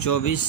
24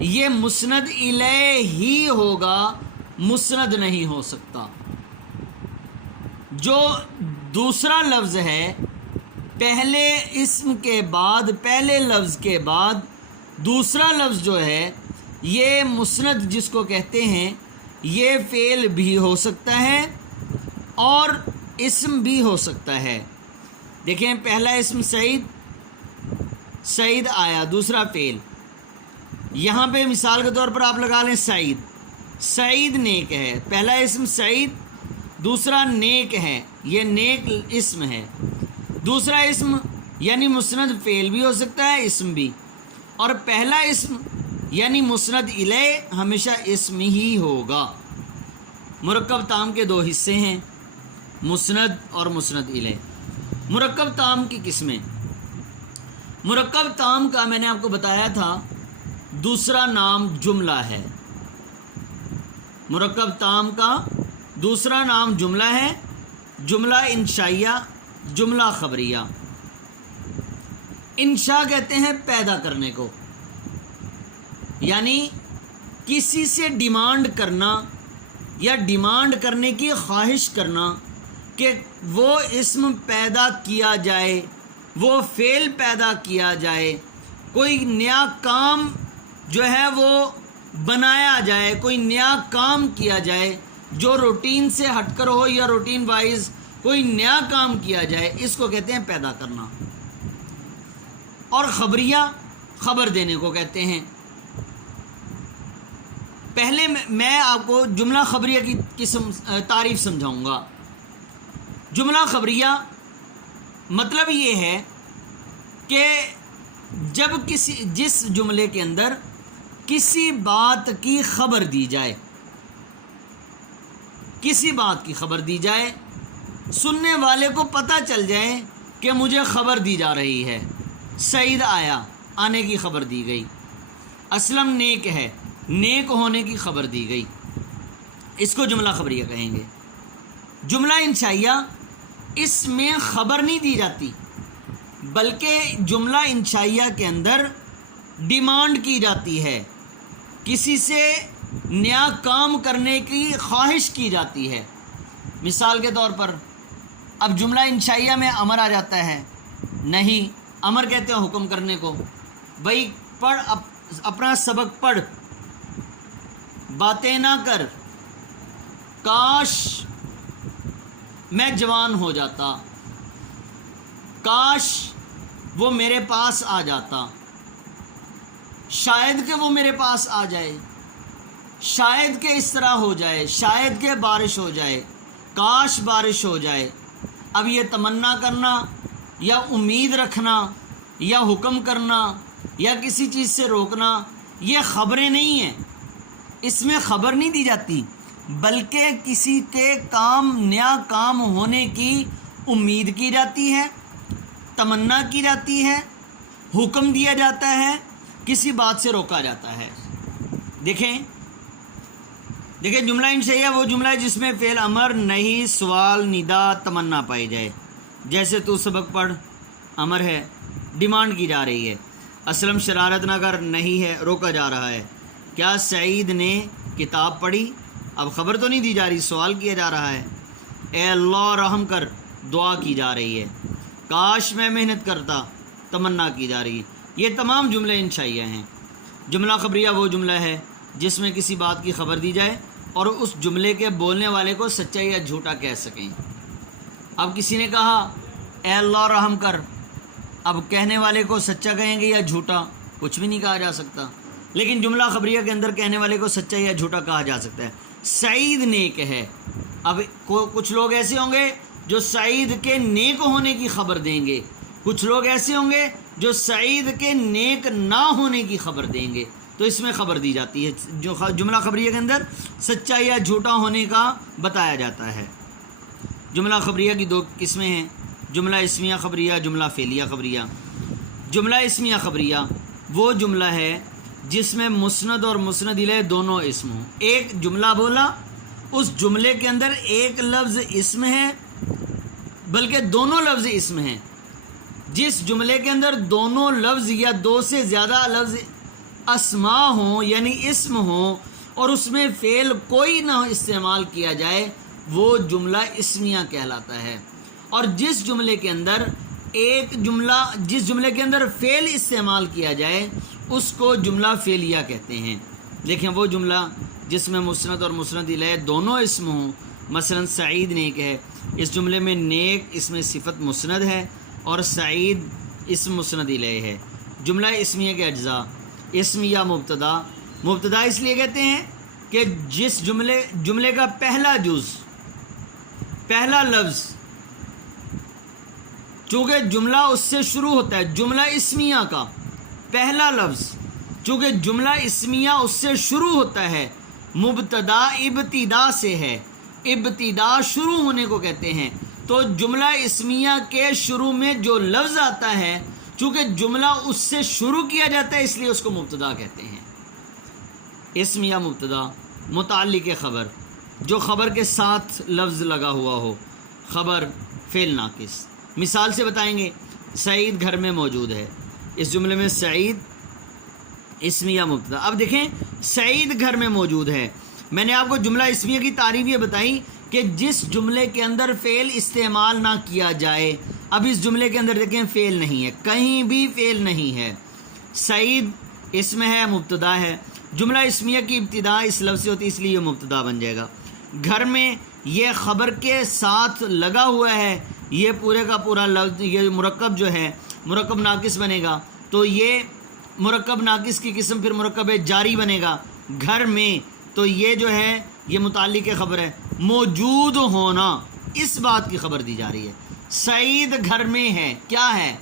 یہ مسند الیہ ہی ہوگا، مسند نہیں ہو سکتا۔ جو دوسرا لفظ ہے پہلے اسم کے بعد، پہلے لفظ کے بعد دوسرا لفظ جو ہے یہ مسند جس کو کہتے ہیں، یہ فعل بھی ہو سکتا ہے اور اسم بھی ہو سکتا ہے۔ دیکھیں پہلا اسم سعید، سعید آیا، دوسرا فعل، یہاں پہ مثال کے طور پر آپ لگا لیں سعید، سعید نیک ہے، پہلا اسم سعید، دوسرا نیک ہے، یہ نیک اسم ہے۔ دوسرا اسم یعنی مسند فعل بھی ہو سکتا ہے، اسم بھی، اور پہلا اسم یعنی مسند الیہ ہمیشہ اسم ہی ہوگا۔ مرکب تام کے دو حصے ہیں، مسند اور مسند الیہ۔ مرکب تام کی قسمیں، مرکب تام کا میں نے آپ کو بتایا تھا دوسرا نام جملہ ہے۔ مرکب تام کا دوسرا نام جملہ ہے، جملہ انشائیہ، جملہ خبریہ۔ انشاء کہتے ہیں پیدا کرنے کو، یعنی کسی سے ڈیمانڈ کرنا یا ڈیمانڈ کرنے کی خواہش کرنا کہ وہ اسم پیدا کیا جائے، وہ فعل پیدا کیا جائے، کوئی نیا کام جو ہے وہ بنایا جائے، کوئی نیا کام کیا جائے جو روٹین سے ہٹ کر ہو یا روٹین وائز کوئی نیا کام کیا جائے، اس کو کہتے ہیں پیدا کرنا۔ اور خبریہ خبر دینے کو کہتے ہیں۔ پہلے میں آپ کو جملہ خبریہ کی قسم تعریف سمجھاؤں گا۔ جملہ خبریہ مطلب یہ ہے کہ جب جس جملے کے اندر کسی بات کی خبر دی جائے، کسی بات کی خبر دی جائے، سننے والے کو پتہ چل جائے کہ مجھے خبر دی جا رہی ہے، سعید آیا، آنے کی خبر دی گئی، اسلم نیک ہے، نیک ہونے کی خبر دی گئی، اس کو جملہ خبریہ کہیں گے۔ جملہ انشائیہ، اس میں خبر نہیں دی جاتی بلکہ جملہ انشائیہ کے اندر ڈیمانڈ کی جاتی ہے، کسی سے نیا کام کرنے کی خواہش کی جاتی ہے۔ مثال کے طور پر اب جملہ انشائیہ میں امر آ جاتا ہے، نہیں، امر کہتے ہیں حکم کرنے کو، بھائی پڑھ، اپنا سبق پڑھ، باتیں نہ کر، کاش میں جوان ہو جاتا، کاش وہ میرے پاس آ جاتا، شاید کہ وہ میرے پاس آ جائے، شاید کہ اس طرح ہو جائے، شاید کہ بارش ہو جائے، کاش بارش ہو جائے۔ اب یہ تمنا کرنا یا امید رکھنا یا حکم کرنا یا کسی چیز سے روکنا، یہ خبریں نہیں ہیں، اس میں خبر نہیں دی جاتی بلکہ کسی کے کام، نیا کام ہونے کی امید کی جاتی ہے، تمنا کی جاتی ہے، حکم دیا جاتا ہے، کسی بات سے روکا جاتا ہے۔ دیکھیں جملہ انشائیہ وہ جملہ ہے جس میں فعل امر، نہیں، سوال، ندا، تمنا پائی جائے۔ جیسے تو سبق پڑھ، امر ہے، ڈیمانڈ کی جا رہی ہے۔ اسلم شرارت نہ کر، نہیں ہے، روکا جا رہا ہے۔ کیا سعید نے کتاب پڑھی؟ اب خبر تو نہیں دی جا رہی، سوال کیا جا رہا ہے۔ اے اللہ رحم کر، دعا کی جا رہی ہے۔ کاش میں محنت کرتا، تمنا کی جا رہی ہے۔ یہ تمام جملے انشائیہ ہیں۔ جملہ خبریہ وہ جملہ ہے جس میں کسی بات کی خبر دی جائے اور اس جملے کے بولنے والے کو سچا یا جھوٹا کہہ سکیں۔ اب کسی نے کہا اے اللہ رحم کر، اب کہنے والے کو سچا کہیں گے یا جھوٹا؟ کچھ بھی نہیں کہا جا سکتا، لیکن جملہ خبریہ کے اندر کہنے والے کو سچا یا جھوٹا کہا جا سکتا ہے۔ سعید نیک ہے، اب کچھ لوگ ایسے ہوں گے جو سعید کے نیک ہونے کی خبر دیں گے، کچھ لوگ ایسے ہوں گے جو سعید کے نیک نہ ہونے کی خبر دیں گے، تو اس میں خبر دی جاتی ہے۔ جو جملہ خبریہ کے اندر سچا یا جھوٹا ہونے کا بتایا جاتا ہے۔ جملہ خبریہ کی دو قسمیں ہیں، جملہ اسمیہ خبریہ، جملہ فعلیہ خبریہ۔ جملہ اسمیہ خبریہ وہ جملہ ہے جس میں مسند اور مسند الیہ دونوں اسم ہوں۔ ایک جملہ بولا، اس جملے کے اندر ایک لفظ اسم ہے بلکہ دونوں لفظ اسم ہیں۔ جس جملے کے اندر دونوں لفظ یا دو سے زیادہ لفظ اسما ہوں یعنی اسم ہوں اور اس میں فعل کوئی نہ استعمال کیا جائے وہ جملہ اسمیہ کہلاتا ہے۔ اور جس جملے کے اندر فعل استعمال کیا جائے اس کو جملہ فعلیہ کہتے ہیں۔ دیکھیں وہ جملہ جس میں مسند اور مسند الیہ دونوں اسم ہوں، مثلا سعید نیک ہے، اس جملے میں نیک اس میں صفت مسند ہے اور سعید اسم مسند الیہ ہے۔ جملہ اسمیہ کے اجزاء، اسم یا مبتدا۔ مبتدا اس لیے کہتے ہیں کہ جس جملے کا پہلا جز، پہلا لفظ، چونکہ جملہ اس سے شروع ہوتا ہے، جملہ اسمیہ کا پہلا لفظ چونکہ جملہ اسمیہ اس سے شروع ہوتا ہے، مبتدا ابتدا سے ہے، ابتدا شروع ہونے کو کہتے ہیں۔ تو جملہ اسمیہ کے شروع میں جو لفظ آتا ہے، چونکہ جملہ اس سے شروع کیا جاتا ہے اس لیے اس کو مبتدا کہتے ہیں۔ اسم یا مبتدا، متعلق خبر، جو خبر کے ساتھ لفظ لگا ہوا ہو، خبر فعل ناقص۔ مثال سے بتائیں گے، سعید گھر میں موجود ہے، اس جملے میں سعید اسم یا مبتدا۔ اب دیکھیں سعید گھر میں موجود ہے، میں نے آپ کو جملہ اسمیہ کی تعریف یہ بتائی کہ جس جملے کے اندر فعل استعمال نہ کیا جائے۔ اب اس جملے کے اندر دیکھیں فعل نہیں ہے، کہیں بھی فعل نہیں ہے، سعید اسم ہے، مبتدا ہے، جملہ اسمیہ کی ابتدا اس لفظ سے ہوتی ہے اس لیے یہ مبتدا بن جائے گا۔ گھر میں یہ خبر کے ساتھ لگا ہوا ہے، یہ پورے کا پورا لفظ، یہ مرکب جو ہے مرکب ناقص بنے گا، تو یہ مرکب ناقص کی قسم پھر مرکب جاری بنے گا۔ گھر میں تو یہ جو ہے یہ متعلق خبر ہے، موجود ہونا اس بات کی خبر دی جا رہی ہے۔ سعید گھر میں ہے، کیا ہے؟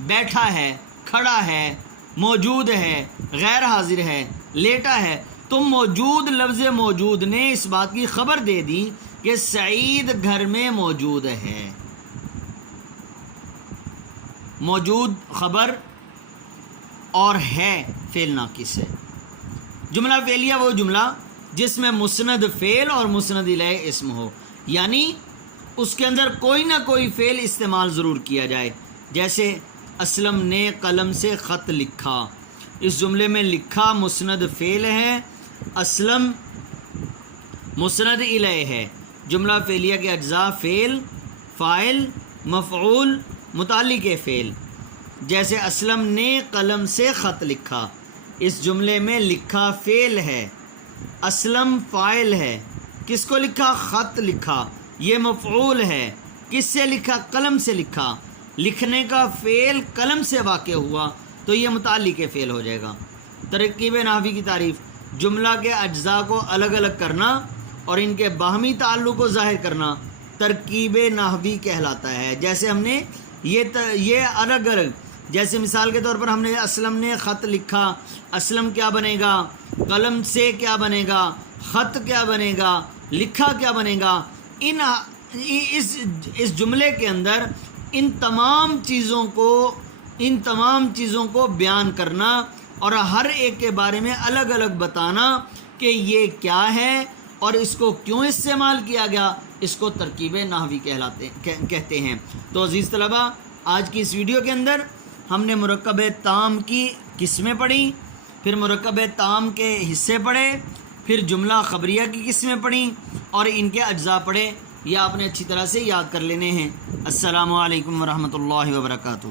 بیٹھا ہے، کھڑا ہے، موجود ہے، غیر حاضر ہے، لیٹا ہے۔ تو موجود لفظ موجود نے اس بات کی خبر دے دی کہ سعید گھر میں موجود ہے۔ موجود خبر اور ہے فعل ناقص ہے۔ جملہ فعلیہ وہ جملہ جس میں مسند فعل اور مسند الیہ اسم ہو، یعنی اس کے اندر کوئی نہ کوئی فعل استعمال ضرور کیا جائے، جیسے اسلم نے قلم سے خط لکھا، اس جملے میں لکھا مسند فعل ہے، اسلم مسند الیہ ہے۔ جملہ فعلیہ کے اجزاء فعل، فاعل، مفعول، متعلق فعل، جیسے اسلم نے قلم سے خط لکھا، اس جملے میں لکھا فعل ہے، اسلم فاعل ہے، کس کو لکھا؟ خط لکھا، یہ مفعول ہے، کس سے لکھا؟ قلم سے لکھا، لکھنے کا فعل قلم سے واقع ہوا تو یہ متعلق فعل ہو جائے گا۔ ترکیب نحوی کی تعریف، جملہ کے اجزاء کو الگ الگ کرنا اور ان کے باہمی تعلق کو ظاہر کرنا ترکیب نحوی کہلاتا ہے۔ جیسے ہم نے یہ الگ الگ، جیسے مثال کے طور پر ہم نے اسلم نے خط لکھا، اسلم کیا بنے گا؟ قلم سے کیا بنے گا؟ خط کیا بنے گا؟ لکھا کیا بنے گا؟ اس جملے کے اندر ان تمام چیزوں کو بیان کرنا اور ہر ایک کے بارے میں الگ الگ بتانا کہ یہ کیا ہے اور اس کو کیوں استعمال کیا گیا، اس کو ترکیب نحوی کہتے ہیں۔ تو عزیز طلبہ، آج کی اس ویڈیو کے اندر ہم نے مرکب تام کی قسمیں پڑھی، پھر مرکب تام کے حصے پڑھے، پھر جملہ خبریہ کی قسمیں پڑھیں اور ان کے اجزاء پڑھے۔ یہ آپ نے اچھی طرح سے یاد کر لینے ہیں۔ السلام علیکم ورحمۃ اللہ وبرکاتہ۔